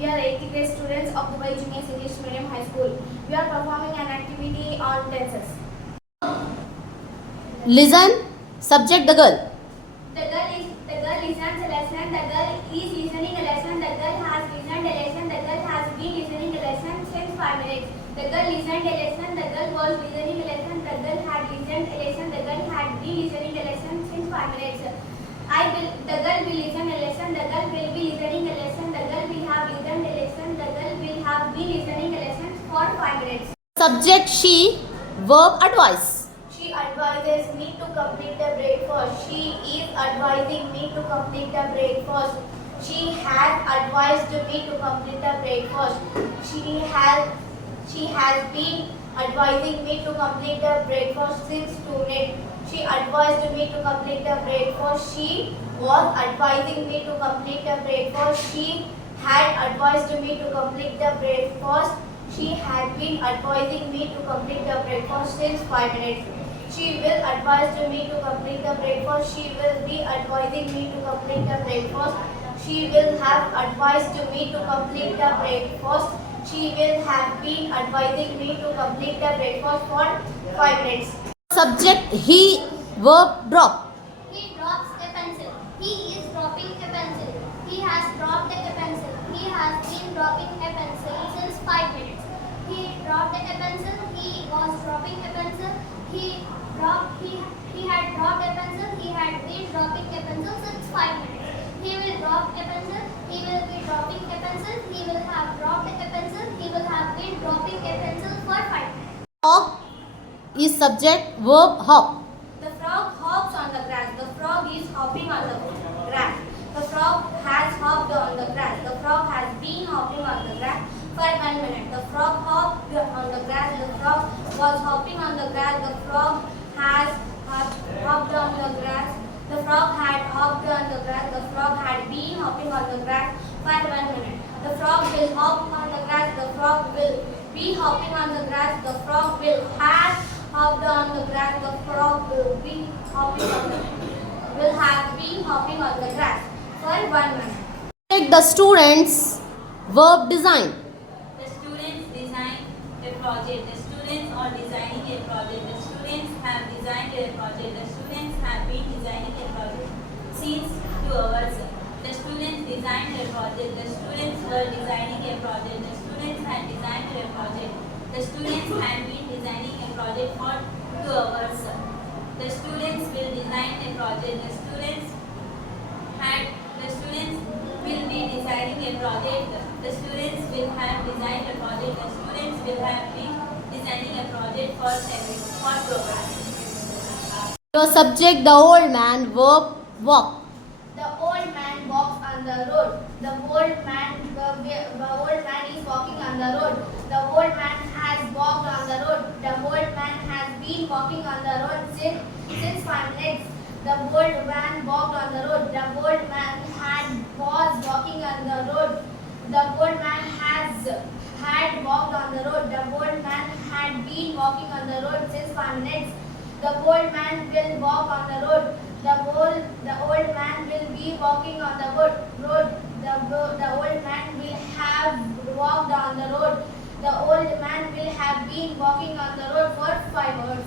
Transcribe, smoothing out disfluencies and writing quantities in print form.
We are 8th grade students of Dubai Junior English Medium High School. We are performing an activity on tenses. Listen. Subject the girl. The girl listens a lesson. The girl is listening a lesson. The girl has listened a lesson. The girl has been listening a lesson since 5 minutes. The girl listened a lesson. The girl was listening a lesson. The girl had listened a lesson. The girl had been listening a lesson since 5 minutes. The girl will listen a lesson. The girl will be listening a lesson. The girl will have listened a lesson. The girl will have been listening a lesson for 5 minutes. Subject she. Verb advice. She advises me to complete the breakfast. She is advising me to complete the breakfast. She has advised me to complete the breakfast. She has been advising me to complete the breakfast since 2 minutes. She advised me to complete the breakfast. She was advising me to complete the breakfast. She had advised me to complete the breakfast. She had been advising me to complete the breakfast since 5 minutes. She will advise me to complete the breakfast. She will be advising me to complete the breakfast. She will have advised me to complete the breakfast. She will have been advising me to complete the breakfast for 5 minutes. Subject he. Verb drop. He drops a pencil. He is dropping a pencil. He has dropped a pencil. He has been dropping a pencil since 5 minutes. He dropped a pencil. He was dropping a pencil. He had dropped a pencil. He had been dropping a pencil since 5 minutes. He will drop a pencil. He will be dropping a pencil. He will have dropped a pencil. He will have been dropping a pencil for 5 minutes. Hop is subject. Verb hop. The frog hops on the grass. The frog is hopping on the grass. The frog has hopped on the grass. The frog has been hopping on the grass for 1 minute. The frog hopped on the grass. The frog was hopping on the grass. The frog has hopped on the grass. The frog had hopped on the grass. The frog had been hopping on the grass for 1 minute. The frog will hop on the grass. The frog will be hopping on the grass. The frog will have hopped on the grass. The frog will be hopping on the will have been hopping on the grass for 1 minute. Take the students. Verb design. The students design a project. The students are designing a project. The students have designed a project. The students have been designing a project since 2 hours. The students designed a project. The students were designing a project. The students had designed a project. The students had been designing a project for 2 hours. The students will design a project. The students will be designing a project. The students will have designed a project. The students will have been designing a project for 2 hours. Your subject the old man. Verb walk. The old man walks on the road. The old man is walking on the road. The old man has walked on the road. The old man has been walking on the road since 5 minutes. The old man walked on the road. The old man was walking on the road. The old man had walked on the road. The old man had been walking on the road since 5 minutes. The old man will walk on the road. The old man will be walking on the road. The old man will have walked on the road. The old man will have been walking on the road for 5 hours.